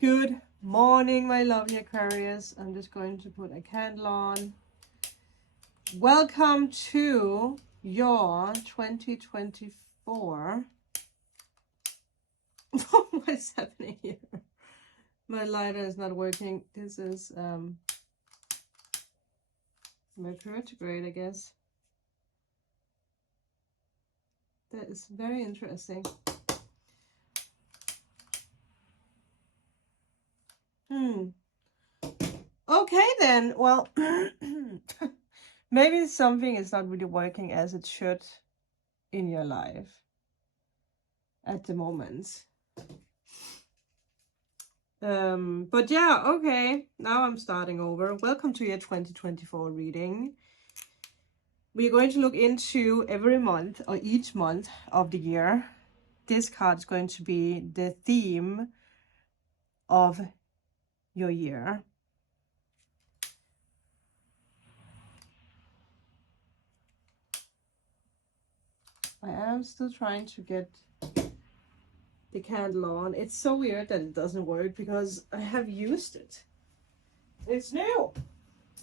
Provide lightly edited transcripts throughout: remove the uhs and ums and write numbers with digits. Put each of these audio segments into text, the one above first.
Good morning, my lovely Aquarius. I'm just going to put a candle on. Welcome to your 2024. What is happening here? My lighter is not working. This is Mercury retrograde, I guess. That is very interesting. Okay then, well, maybe something is not really working as it should in your life at the moment. But yeah, okay, now I'm starting over. Welcome to your 2024 reading. We're going to look into every month or each month of the year. This card is going to be the theme of your year. I am still trying to get the candle on. It's so weird that it doesn't work because I have used it. It's new.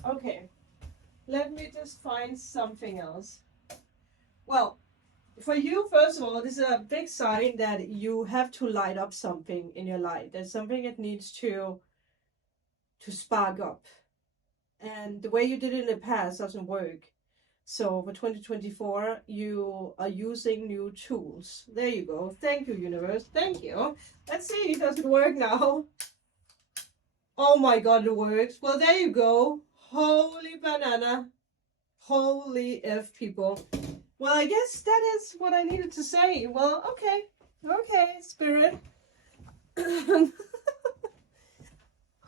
Okay, let me just find something else. Well, for you, first of all, this is a big sign that you have to light up something in your life. There's something that needs to spark up. And the way you did it in the past doesn't work. So for 2024, you are using new tools. There you go. Thank you, universe. Thank you. Let's see, does it work now? Oh my God, it works. Well, there you go. Holy banana. Holy F, people. Well, I guess that is what I needed to say. Well, okay. Okay, spirit.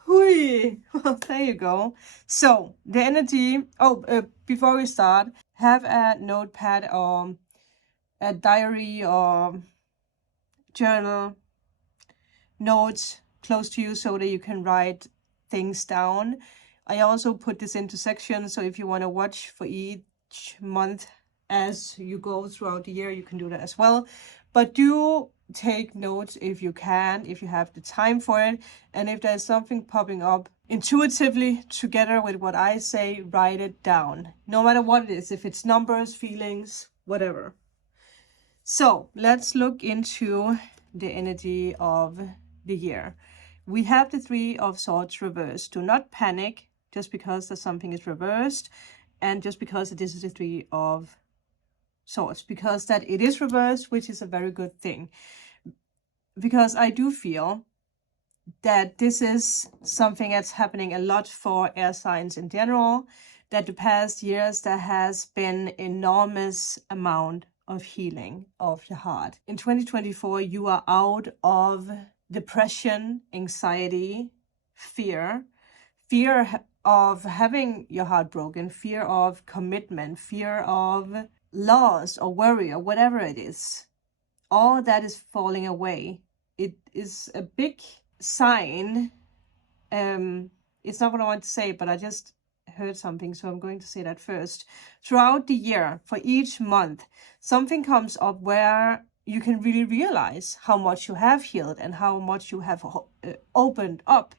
Hui. Well, there you go. So, the energy... before we start, have a notepad or a diary or journal, notes close to you so that you can write things down. I also put this into sections, so if you want to watch for each month as you go throughout the year, you can do that as well. But do take notes if you can, if you have the time for it. And if there's something popping up intuitively together with what I say, write it down. No matter what it is, if it's numbers, feelings, whatever. So let's look into the energy of the year. We have the Three of Swords reversed. Do not panic just because that something is reversed and just because this is the Three of Swords, because that it is reversed, which is a very good thing. Because I do feel that this is something that's happening a lot for air signs in general, that the past years there has been enormous amount of healing of the heart. In 2024, you are out of depression, anxiety, fear of having your heart broken, fear of commitment, fear of loss or worry or whatever it is. All that is falling away. It is a big sign. It's not what I want to say, but I just heard something, so I'm going to say that first. Throughout the year, for each month, something comes up where you can really realize how much you have healed and how much you have opened up.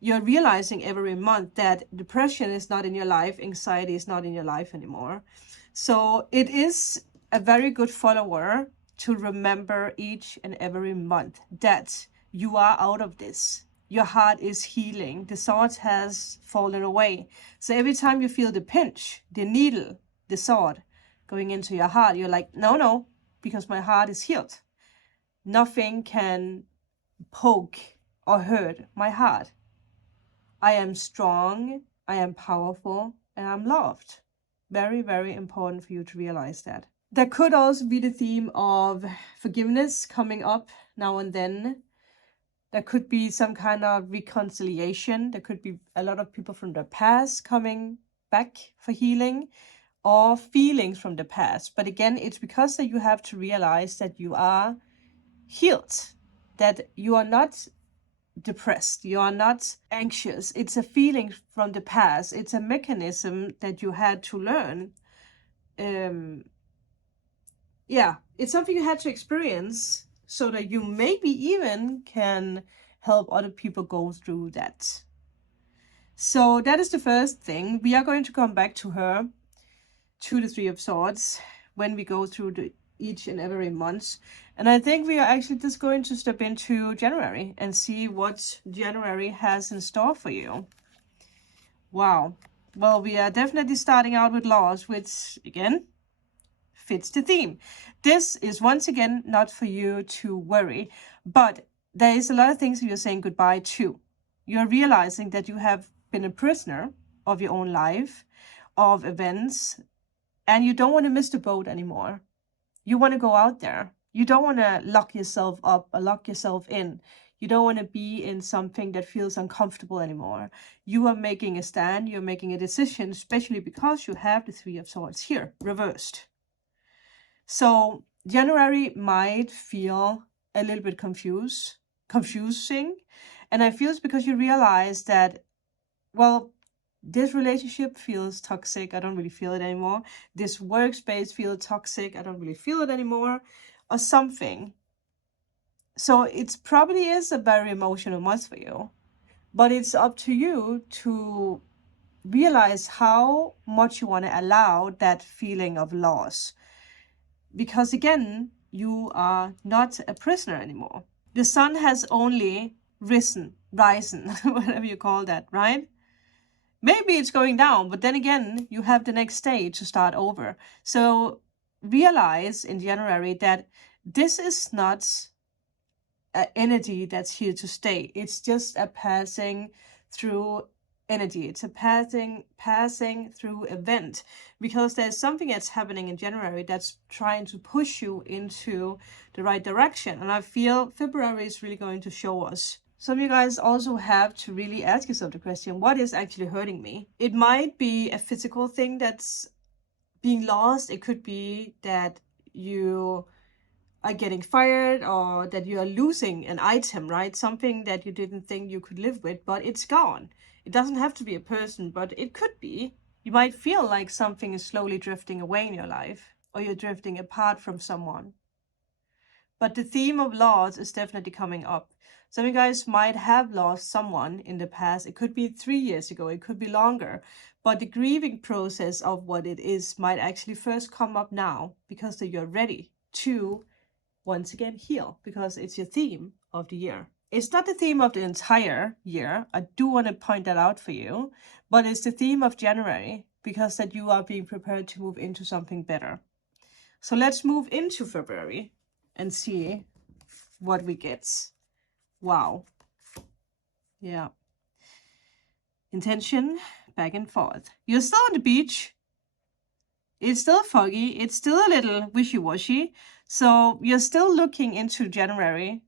You're realizing every month that depression is not in your life, anxiety is not in your life anymore. So it is a very good follower to remember each and every month that you are out of this. Your heart is healing. The sword has fallen away. So every time you feel the pinch, the needle, the sword going into your heart, you're like, no, because my heart is healed. Nothing can poke or hurt my heart. I am strong, I am powerful, and I'm loved. Very, very important for you to realize that. There could also be the theme of forgiveness coming up now and then. There could be some kind of reconciliation. There could be a lot of people from the past coming back for healing or feelings from the past. But again, it's because that you have to realize that you are healed, that you are not depressed, you are not anxious. It's a feeling from the past. It's a mechanism that you had to learn. Yeah, it's something you had to experience so that you maybe even can help other people go through that. So that is the first thing. We are going to come back to her, to the Three of Swords, when we go through each and every month. And I think we are actually just going to step into January and see what January has in store for you. Wow. Well, we are definitely starting out with loss, which again fits the theme. This is once again not for you to worry, but there is a lot of things you're saying goodbye to. You're realizing that you have been a prisoner of your own life, of events, and you don't want to miss the boat anymore. You want to go out there. You don't want to lock yourself up or lock yourself in. You don't want to be in something that feels uncomfortable anymore. You are making a stand. You're making a decision, especially because you have the Three of Swords here, reversed. So January might feel a little bit confusing. And I feel it's because you realize that, well, this relationship feels toxic. I don't really feel it anymore. This workspace feels toxic. I don't really feel it anymore, or something. So it probably is a very emotional month for you, but it's up to you to realize how much you want to allow that feeling of loss. Because again, you are not a prisoner anymore. The sun has only risen, whatever you call that, right? Maybe it's going down, but then again, you have the next stage to start over. So realize in January that this is not an energy that's here to stay. It's just a passing through energy. It's a passing through event, because there's something that's happening in January that's trying to push you into the right direction. And I feel February is really going to show us. Some of you guys also have to really ask yourself the question, what is actually hurting me? It might be a physical thing that's being lost. It could be that you are getting fired, or that you are losing an item, right? Something that you didn't think you could live with, but it's gone. It doesn't have to be a person, but it could be. You might feel like something is slowly drifting away in your life, or you're drifting apart from someone. But the theme of loss is definitely coming up. Some of you guys might have lost someone in the past. It could be 3 years ago, it could be longer. But the grieving process of what it is might actually first come up now, because you're ready to once again heal, because it's your theme of the year. It's not the theme of the entire year. I do want to point that out for you, but it's the theme of January, because that you are being prepared to move into something better. So let's move into February and see what we get. Wow. Yeah. Intention, back and forth. You're still on the beach. It's still foggy. It's still a little wishy-washy. So you're still looking into January,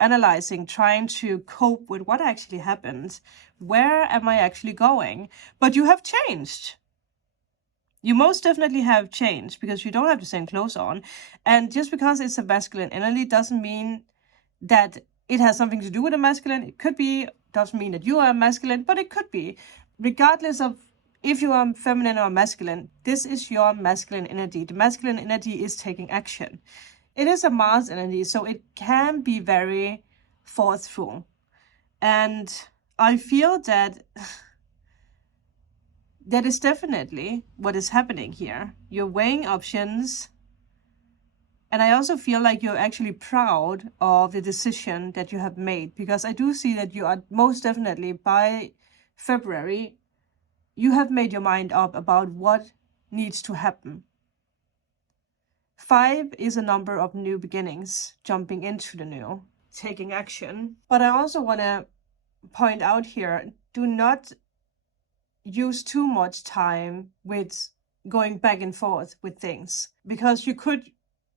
analyzing, trying to cope with what actually happened. Where am I actually going? But you have changed. You most definitely have changed, because you don't have the same clothes on. And just because it's a masculine energy doesn't mean that it has something to do with a masculine. It could be, doesn't mean that you are masculine, but it could be. Regardless of if you are feminine or masculine, this is your masculine energy. The masculine energy is taking action. It is a Mars energy, so it can be very forceful. And I feel that that is definitely what is happening here. You're weighing options. And I also feel like you're actually proud of the decision that you have made, because I do see that you are most definitely, by February, you have made your mind up about what needs to happen. 5 is a number of new beginnings, jumping into the new, taking action. But I also want to point out here, do not use too much time with going back and forth with things, because you could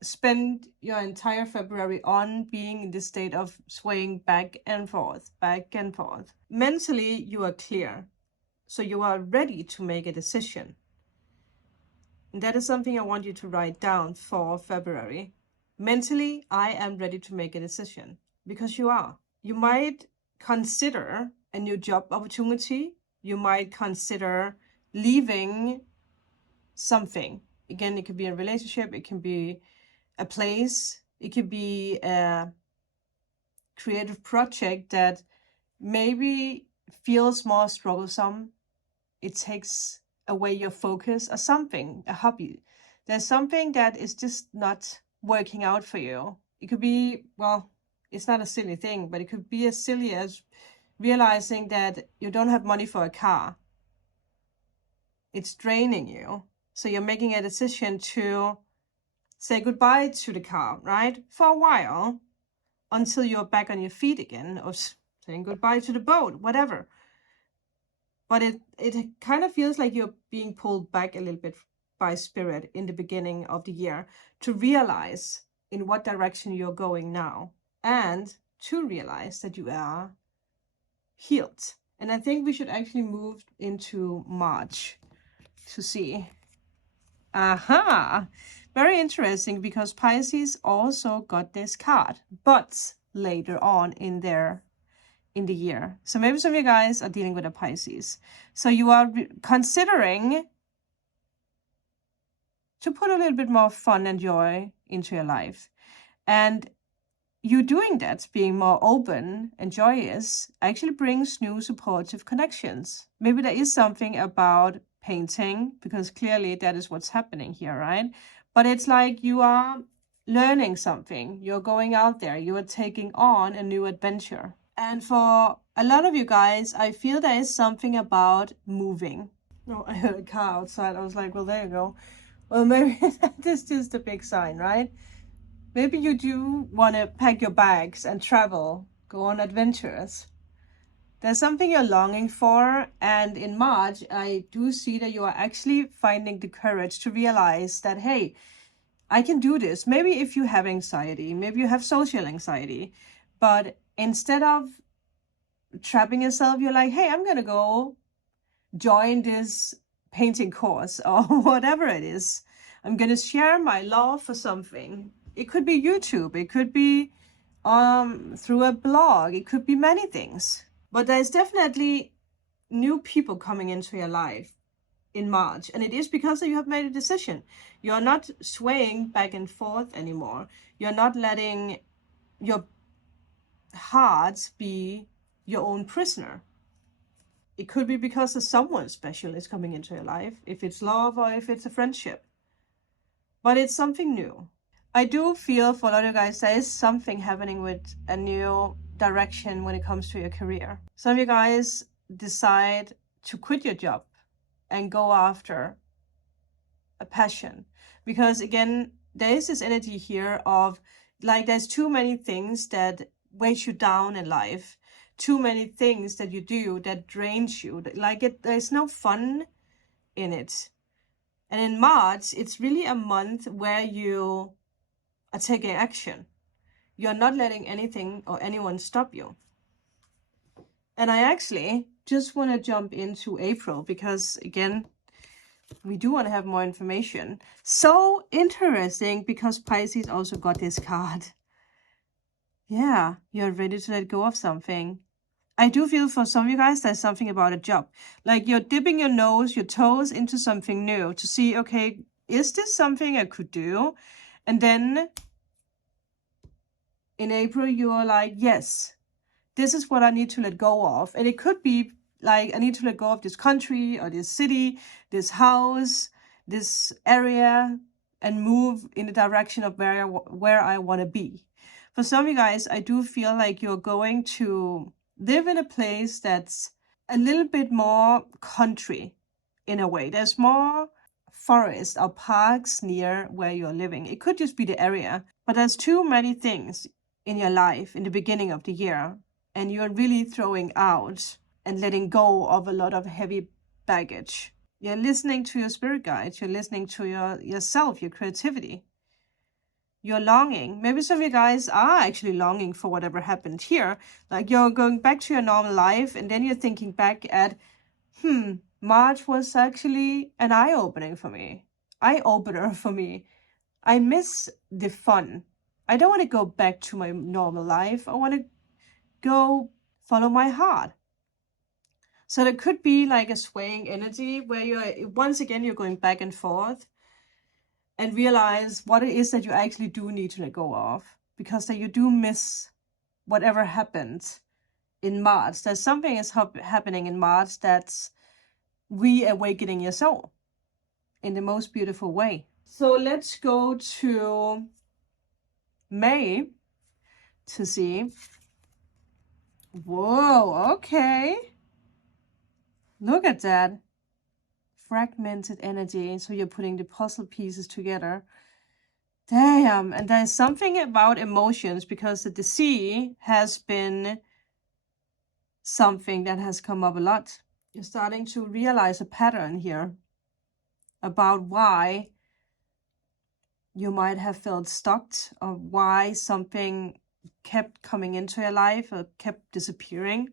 spend your entire February on being in this state of swaying back and forth, back and forth. Mentally, you are clear, so you are ready to make a decision. And that is something I want you to write down for February. Mentally, I am ready to make a decision, because you are. You might consider a new job opportunity. You might consider leaving something. Again, it could be a relationship, it can be a place, it could be a creative project that maybe feels more troublesome. It takes away your focus, or something, a hobby. There's something that is just not working out for you. It could be, well, it's not a silly thing, but it could be as silly as realizing that you don't have money for a car. It's draining you. So you're making a decision to say goodbye to the car, right? For a while, until you're back on your feet again, or saying goodbye to the boat, whatever. But it kind of feels like you're being pulled back a little bit by spirit in the beginning of the year to realize in what direction you're going now, and to realize that you are healed. And I think we should actually move into March to see. Aha! Very interesting, because Pisces also got this card, but later on in the year. So maybe some of you guys are dealing with a Pisces. So you are considering to put a little bit more fun and joy into your life. And you doing that, being more open and joyous, actually brings new supportive connections. Maybe there is something about painting, because clearly that is what's happening here, right? But it's like you are learning something. You're going out there. You are taking on a new adventure. And for a lot of you guys, I feel there is something about moving. No, I heard a car outside. I was like, well, there you go. Well, maybe that is just a big sign, right? Maybe you do want to pack your bags and travel, go on adventures. There's something you're longing for. And in March, I do see that you are actually finding the courage to realize that, hey, I can do this. Maybe if you have anxiety, maybe you have social anxiety, but instead of trapping yourself, you're like, hey, I'm going to go join this painting course or whatever it is. I'm going to share my love for something. It could be YouTube. It could be through a blog. It could be many things. But there's definitely new people coming into your life in March. And it is because you have made a decision. You're not swaying back and forth anymore. You're not letting your heart be your own prisoner. It could be because of someone special is coming into your life, if it's love or if it's a friendship. But it's something new. I do feel for a lot of you guys, there is something happening with a new direction when it comes to your career. Some of you guys decide to quit your job and go after a passion. Because again, there is this energy here of like there's too many things that weight you down in life, too many things that you do that drains you. Like there's no fun in it. And in March, it's really a month where you are taking action. You're not letting anything or anyone stop you. And I actually just want to jump into April because, again, we do want to have more information. So interesting because Pisces also got this card. Yeah, you're ready to let go of something. I do feel for some of you guys, there's something about a job. Like you're dipping your nose, your toes into something new to see, okay, is this something I could do? And then in April, you are like, yes, this is what I need to let go of. And it could be like, I need to let go of this country or this city, this house, this area, and move in the direction of where I want to be. For some of you guys, I do feel like you're going to live in a place that's a little bit more country in a way. There's more forest or parks near where you're living. It could just be the area, but there's too many things in your life in the beginning of the year, and you're really throwing out and letting go of a lot of heavy baggage. You're listening to your spirit guides. You're listening to yourself, your creativity. You're longing. Maybe some of you guys are actually longing for whatever happened here. Like you're going back to your normal life, and then you're thinking back at, March was actually an eye-opener for me. I miss the fun. I don't want to go back to my normal life. I want to go follow my heart. So there could be like a swaying energy where you're going back and forth and realize what it is that you actually do need to let go of, because that you do miss whatever happened in March. There's something is happening in March that's reawakening your soul in the most beautiful way. So let's go to May to see. Whoa, okay. Look at that. Fragmented energy. So you're putting the puzzle pieces together. Damn. And there's something about emotions, because the sea has been something that has come up a lot. You're starting to realize a pattern here about why you might have felt stuck, or why something kept coming into your life or kept disappearing.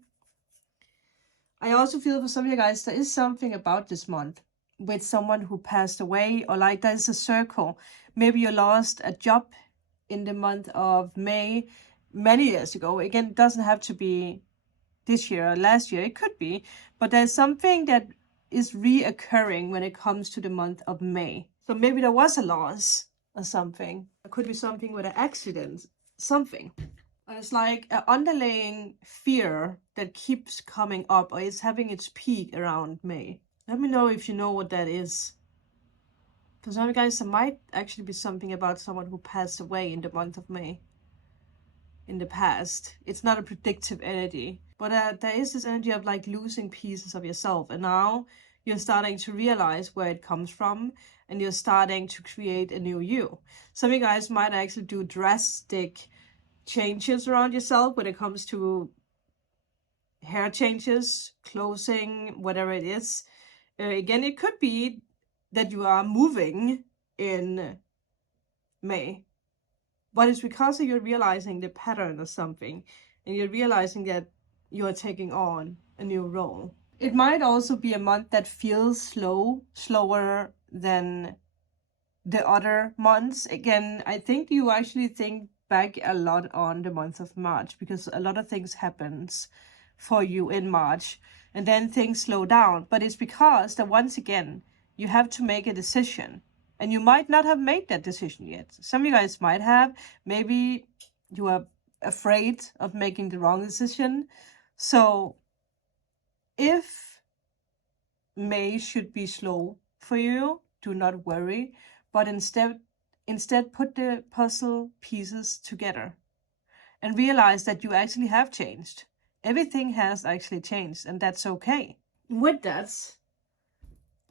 I also feel for some of you guys, there is something about this month with someone who passed away, or like there's a circle. Maybe you lost a job in the month of May many years ago. Again, it doesn't have to be this year or last year. It could be, but there's something that is reoccurring when it comes to the month of May. So maybe there was a loss or something. It could be something with an accident, something. And it's like an underlying fear that keeps coming up, or is having its peak around May. Let me know if you know what that is. For some of you guys, there might actually be something about someone who passed away in the month of May in the past. It's not a predictive energy, but there is this energy of like losing pieces of yourself, and now you're starting to realize where it comes from, and you're starting to create a new you. Some of you guys might actually do drastic changes around yourself when it comes to hair changes, clothing, whatever it is. Again, it could be that you are moving in May, but it's because you're realizing the pattern of something, and you're realizing that you're taking on a new role. It might also be a month that feels slower than the other months. Again, I think you actually think back a lot on the month of March, because a lot of things happens for you in March, and then things slow down. But it's because that once again, you have to make a decision, and you might not have made that decision yet. Some of you guys might have. Maybe you are afraid of making the wrong decision. So if May should be slow for you, do not worry, but instead put the puzzle pieces together and realize that you actually have changed. Everything has actually changed, and that's okay. With that,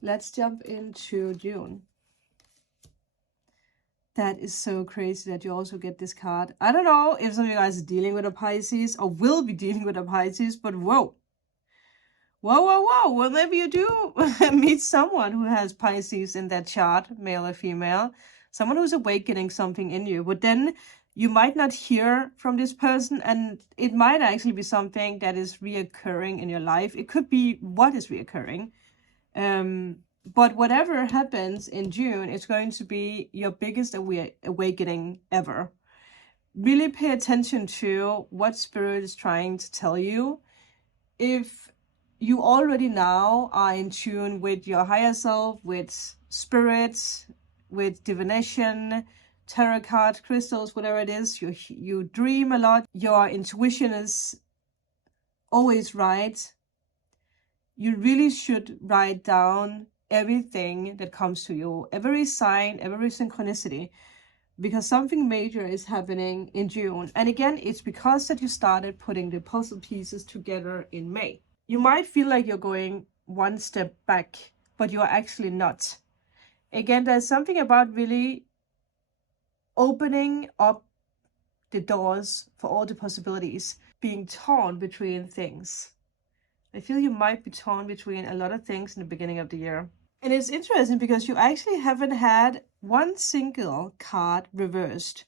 let's jump into June. That is so crazy that you also get this card. I don't know if some of you guys are dealing with a Pisces or will be dealing with a Pisces, but whoa. Well, maybe you do meet someone who has Pisces in that chart, male or female. Someone who's awakening something in you. But then you might not hear from this person, and it might actually be something that is reoccurring in your life. It could be what is reoccurring. But whatever happens in June, it's going to be your biggest awakening ever. Really pay attention to what Spirit is trying to tell you. If you already now are in tune with your higher self, with spirits, with divination, tarot cards, crystals, whatever it is, you dream a lot, your intuition is always right, you really should write down everything that comes to you, every sign, every synchronicity, because something major is happening in June. And again, it's because that you started putting the puzzle pieces together in May. You might feel like you're going one step back, but you're actually not. Again, there's something about really opening up the doors for all the possibilities, being torn between things. I feel you might be torn between a lot of things in the beginning of the year. And it's interesting because you actually haven't had one single card reversed.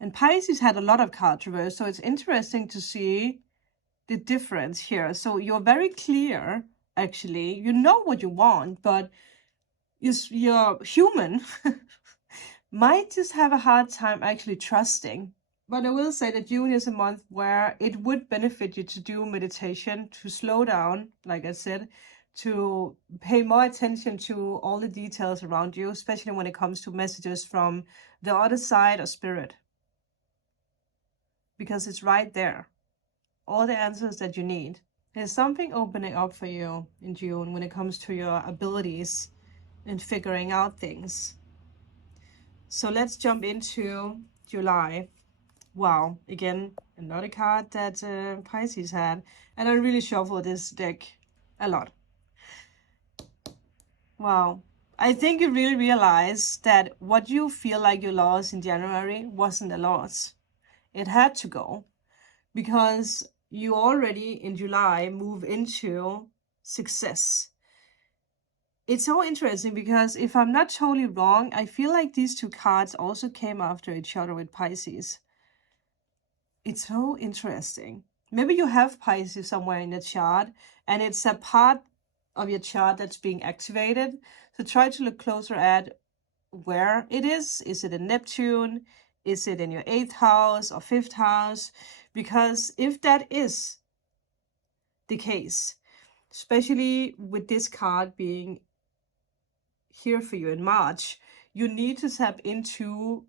And Pisces had a lot of cards reversed, so it's interesting to see the difference here. So you're very clear, actually. You know what you want, but your human might just have a hard time actually trusting. But I will say that June is a month where it would benefit you to do meditation, to slow down, like I said, to pay more attention to all the details around you, especially when it comes to messages from the other side of spirit. because it's right there. All the answers that you need. There's something opening up for you in June when it comes to your abilities and figuring out things. So let's jump into July. Wow, again, another card that Pisces had. And I really shuffled this deck a lot. Wow. I think you really realize that what you feel like you lost in January wasn't a loss. It had to go because you already in July move into success. It's so interesting because if I'm not totally wrong, I feel like these two cards also came after each other with Pisces. It's so interesting. Maybe you have Pisces somewhere in the chart and it's a part of your chart that's being activated. So try to look closer at where it is. Is it in Neptune? Is it in your 8th house or 5th house? Because if that is the case, especially with this card being here for you in March, you need to tap into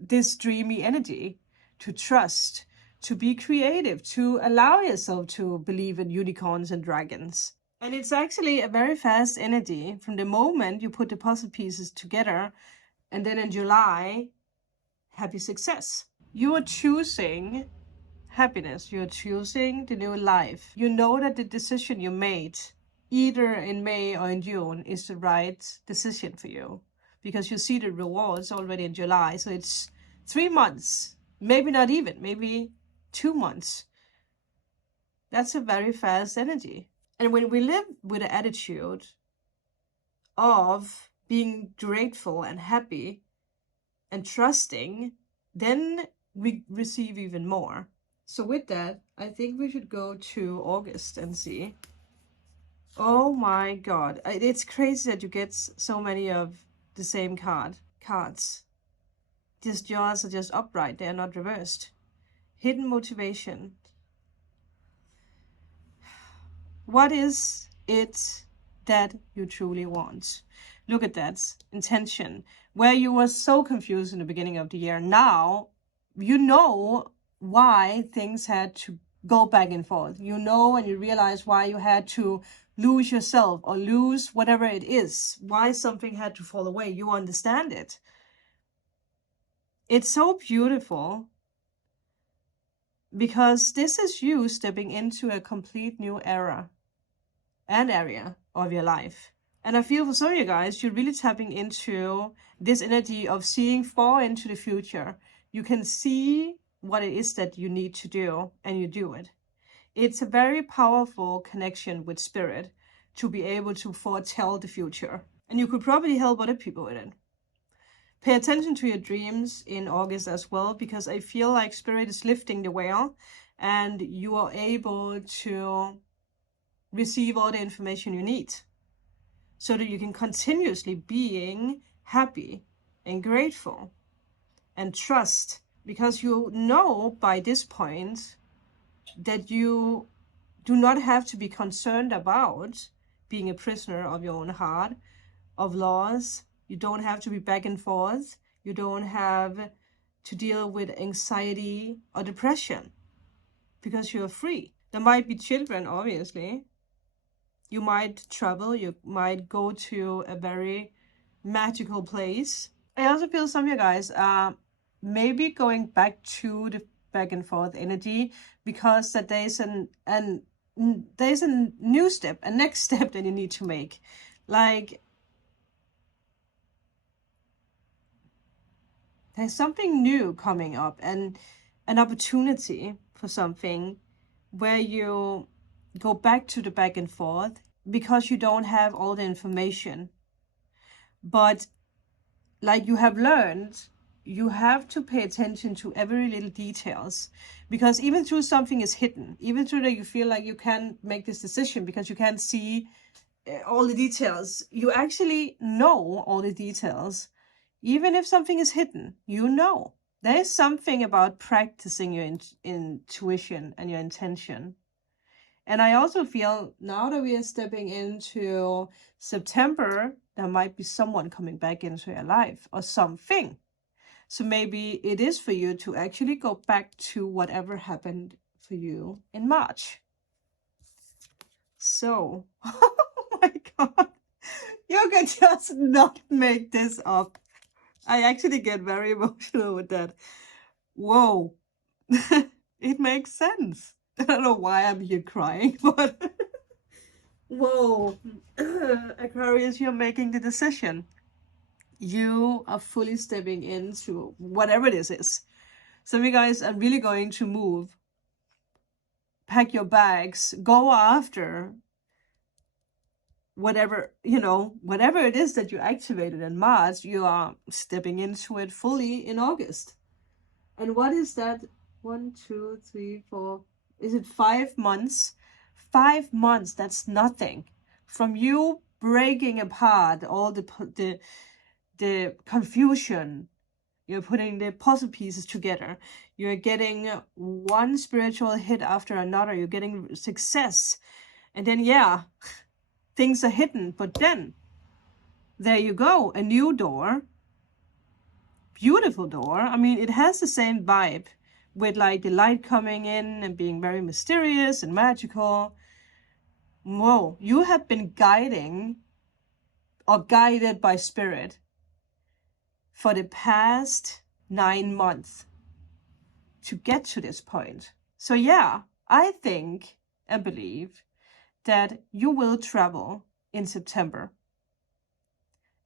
this dreamy energy, to trust, to be creative, to allow yourself to believe in unicorns and dragons. And it's actually a very fast energy from the moment you put the puzzle pieces together. And then in July, happy success. You are choosing happiness. You're choosing the new life. You know that the decision you made, either in May or in June, is the right decision for you. Because you see the rewards already in July. So it's 3 months, maybe not even, maybe 2 months. That's a very fast energy. And when we live with an attitude of being grateful and happy and trusting, then we receive even more. So with that, I think we should go to August and see. Oh my God. It's crazy that you get so many of the same cards. These jaws are just upright. They are not reversed. Hidden motivation. What is it that you truly want? Look at that. Intention. Where you were so confused in the beginning of the year. Now, you know why things had to go back and forth. You know and you realize why you had to lose yourself or lose whatever it is. Why something had to fall away. You understand it. It's so beautiful because this is you stepping into a complete new era and area of your life. And I feel for some of you guys, you're really tapping into this energy of seeing far into the future. You can see what it is that you need to do and you do it. It's a very powerful connection with spirit to be able to foretell the future. And you could probably help other people with it. Pay attention to your dreams in August as well, because I feel like spirit is lifting the veil and you are able to receive all the information you need so that you can continuously being happy and grateful and trust, because you know by this point that you do not have to be concerned about being a prisoner of your own heart, of laws. You don't have to be back and forth. You don't have to deal with anxiety or depression because you're free. There might be children, obviously. You might travel. You might go to a very magical place. I also feel some of you guys are maybe going back to the back and forth energy because that there's a new step, a next step that you need to make. Like, there's something new coming up and an opportunity for something where you go back to the back and forth because you don't have all the information. But like you have learned, you have to pay attention to every little details, because even though something is hidden, even though that you feel like you can't make this decision because you can't see all the details, you actually know all the details. Even if something is hidden, you know. There is something about practicing your intuition and your intention. And I also feel now that we are stepping into September, there might be someone coming back into your life or something. So maybe it is for you to actually go back to whatever happened for you in March. So, oh my God, you can just not make this up. I actually get very emotional with that. Whoa, it makes sense. I don't know why I'm here crying, but whoa, Aquarius, you're making the decision. You are fully stepping into whatever this is. Some of you guys are really going to move, pack your bags, go after whatever, you know, whatever it is that you activated in March, you are stepping into it fully in August. And what is that? 1, 2, 3, 4, is it 5 months? 5 months, that's nothing. From you breaking apart all the confusion, you're putting the puzzle pieces together. You're getting one spiritual hit after another. You're getting success. And then, yeah, things are hidden. But then, there you go, a new door. Beautiful door. I mean, it has the same vibe with like the light coming in and being very mysterious and magical. Whoa, you have been guiding or guided by spirit for the past 9 months to get to this point. So yeah, I think and believe that you will travel in September.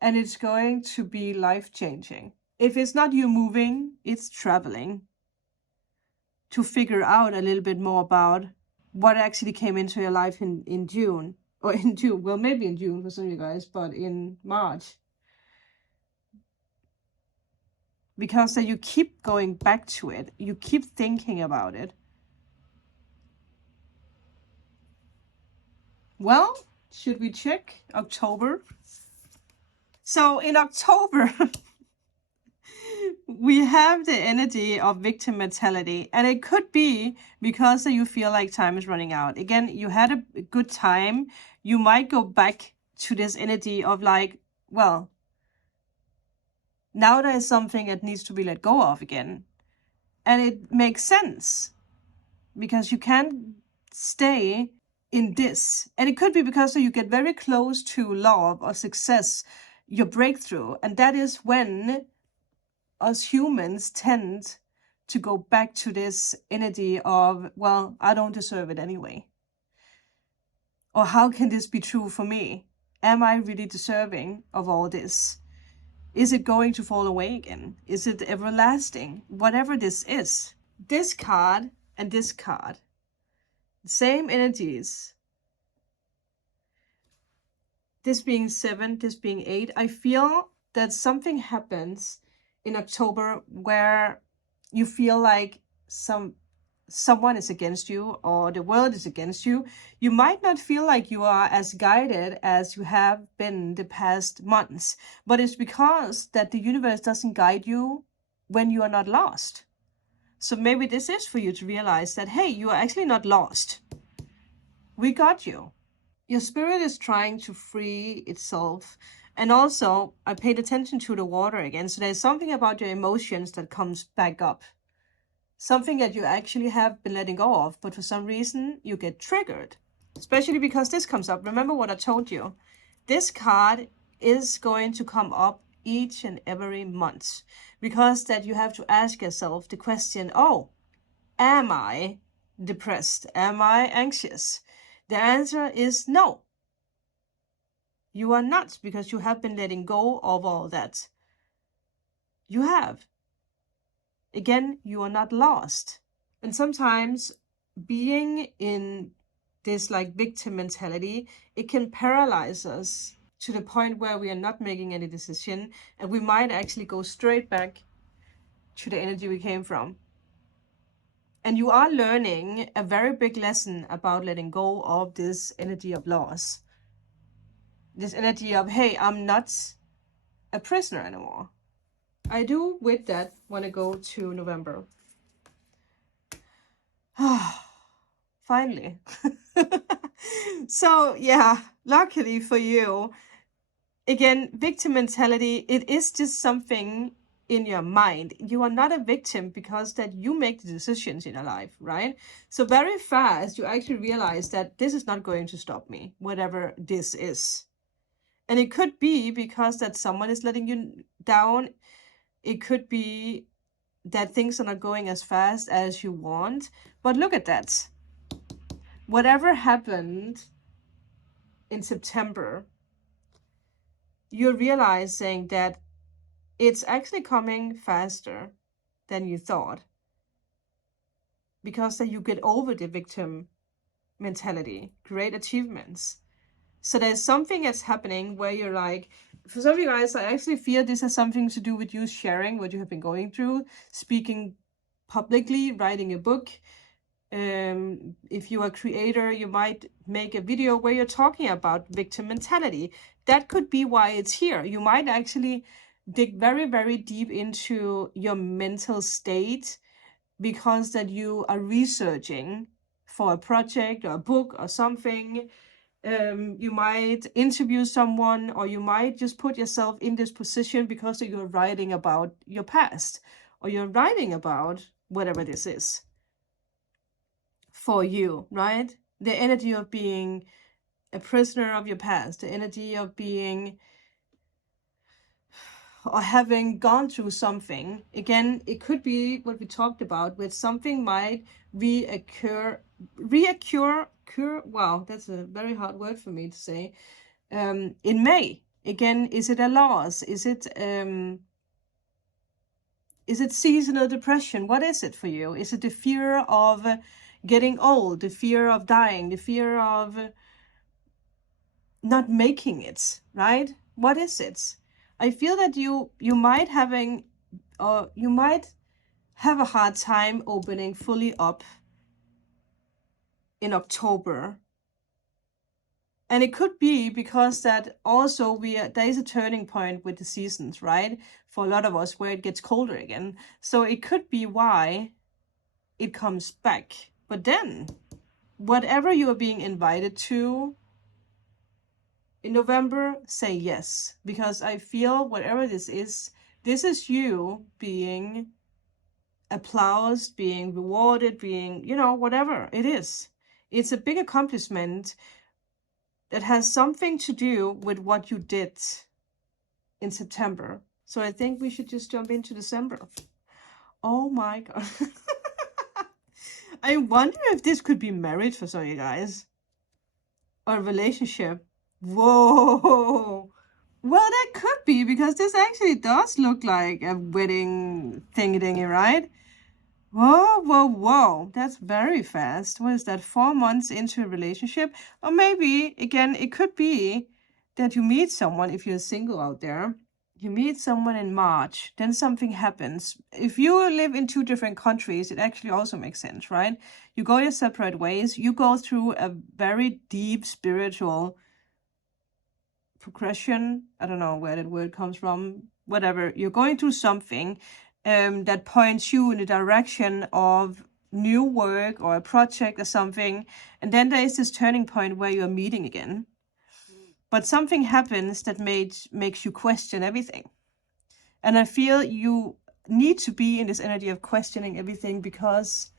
And it's going to be life-changing. If it's not you moving, it's traveling to figure out a little bit more about what actually came into your life in June. Or in June, well, maybe in June for some of you guys, but in March. Because that you keep going back to it. You keep thinking about it. Well, should we check October? So in October, we have the energy of victim mentality, and it could be because you feel like time is running out. Again, you had a good time. You might go back to this energy of like, well, now there is something that needs to be let go of again. And it makes sense because you can't stay in this. And it could be because you get very close to love or success, your breakthrough. And that is when us humans tend to go back to this energy of, well, I don't deserve it anyway. Or how can this be true for me? Am I really deserving of all this? Is it going to fall away again? Is it everlasting? Whatever this is. This card and this card, same energies. This being 7, this being 8. I feel that something happens in October where you feel like someone is against you or the world is against you. You might not feel like you are as guided as you have been the past months, but it's because that the universe doesn't guide you when you are not lost. So maybe this is for you to realize that, hey, you are actually not lost. We got you. Your spirit is trying to free itself. And also, I paid attention to the water again. So there's something about your emotions that comes back up. Something that you actually have been letting go of, but for some reason you get triggered. Especially because this comes up. Remember what I told you. This card is going to come up each and every month. Because that you have to ask yourself the question, oh, am I depressed? Am I anxious? The answer is no. You are not, because you have been letting go of all that. You have. Again, you are not lost. And sometimes being in this like victim mentality, it can paralyze us to the point where we are not making any decision, and we might actually go straight back to the energy we came from. And you are learning a very big lesson about letting go of this energy of loss. This energy of, hey, I'm not a prisoner anymore. I do, with that, want to go to November. Finally. So, yeah, luckily for you, again, victim mentality, it is just something in your mind. You are not a victim because that you make the decisions in your life, right? So very fast, you actually realize that this is not going to stop me, whatever this is. And it could be because that someone is letting you down. It could be that things are not going as fast as you want. But look at that. Whatever happened in September, you're realizing that it's actually coming faster than you thought, because that you get over the victim mentality, great achievements. So there's something that's happening where you're like, for some of you guys, I actually feel this has something to do with you sharing what you have been going through, speaking publicly, writing a book. If you're a creator, you might make a video where you're talking about victim mentality. That could be why it's here. You might actually dig very, very deep into your mental state because that you are researching for a project or a book or something. You might interview someone, or you might just put yourself in this position because you're writing about your past, or you're writing about whatever this is for you, right? The energy of being a prisoner of your past, the energy of being or having gone through something. Again, it could be what we talked about, where something might reoccur, wow, that's a very hard word for me to say, in May. Again, is it a loss? Is it seasonal depression? What is it for you? Is it the fear of getting old, the fear of dying, the fear of not making it, right? What is it? I feel that you might you might have a hard time opening fully up in October. And it could be because that also there is a turning point with the seasons, right? For a lot of us, where it gets colder again. So it could be why it comes back. But then, whatever you are being invited to in November, say yes. Because I feel whatever this is you being applauded, being rewarded, being, whatever it is. It's a big accomplishment that has something to do with what you did in September. So I think we should just jump into December. Oh my God. I wonder if this could be marriage for some of you guys. Or a relationship. Whoa. Well, that could be, because this actually does look like a wedding thingy, right? Whoa, whoa, whoa. That's very fast. What is that? 4 months into a relationship? Or maybe, again, it could be that you meet someone, if you're single out there. You meet someone in March, then something happens. If you live in 2 different countries, it actually also makes sense, right? You go your separate ways. You go through a very deep spiritual progression. I don't know where that word comes from. Whatever. You're going through something that points you in the direction of new work or a project or something. And then there is this turning point where you're meeting again. But something happens that makes you question everything. And I feel you need to be in this energy of questioning everything, because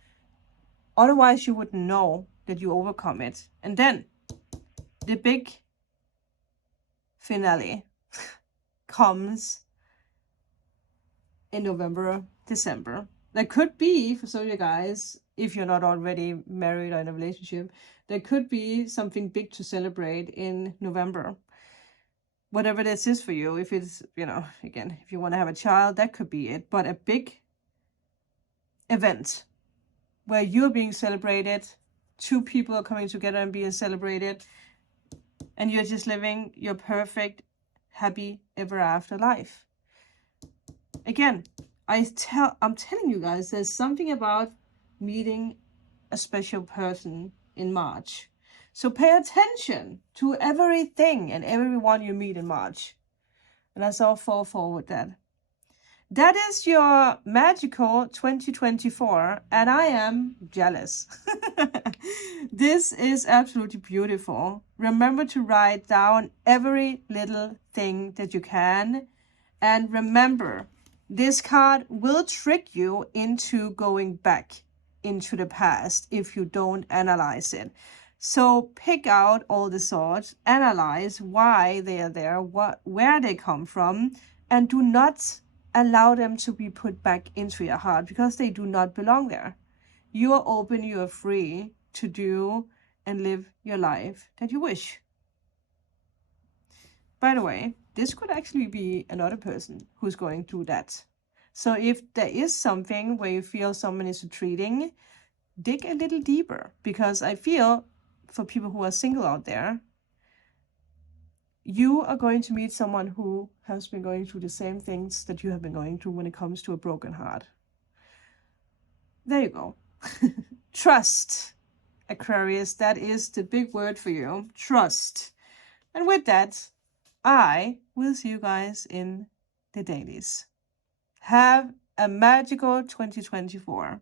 otherwise you wouldn't know that you overcome it. And then the big finale comes in November, December. That could be, for some of you guys, if you're not already married or in a relationship, there could be something big to celebrate in November. Whatever this is for you, if it's, again, if you want to have a child, that could be it. But a big event where you're being celebrated, 2 people are coming together and being celebrated, and you're just living your perfect, happy, ever after life. Again, I'm telling you guys, there's something about meeting a special person in March. So pay attention to everything and everyone you meet in March. And that's all fall forward that. That is your magical 2024, and I am jealous. This is absolutely beautiful. Remember to write down every little thing that you can. And remember, This card will trick you into going back into the past if you don't analyze it. So pick out all the thoughts, analyze why they are there, where they come from, and do not allow them to be put back into your heart because they do not belong there. You are open, you are free to do and live your life that you wish. By the way, this could actually be another person who's going through that. So if there is something where you feel someone is retreating, dig a little deeper, because I feel for people who are single out there, you are going to meet someone who has been going through the same things that you have been going through when it comes to a broken heart. There you go. Trust, Aquarius. That is the big word for you. Trust. And with that, I will see you guys in the dailies. Have a magical 2024.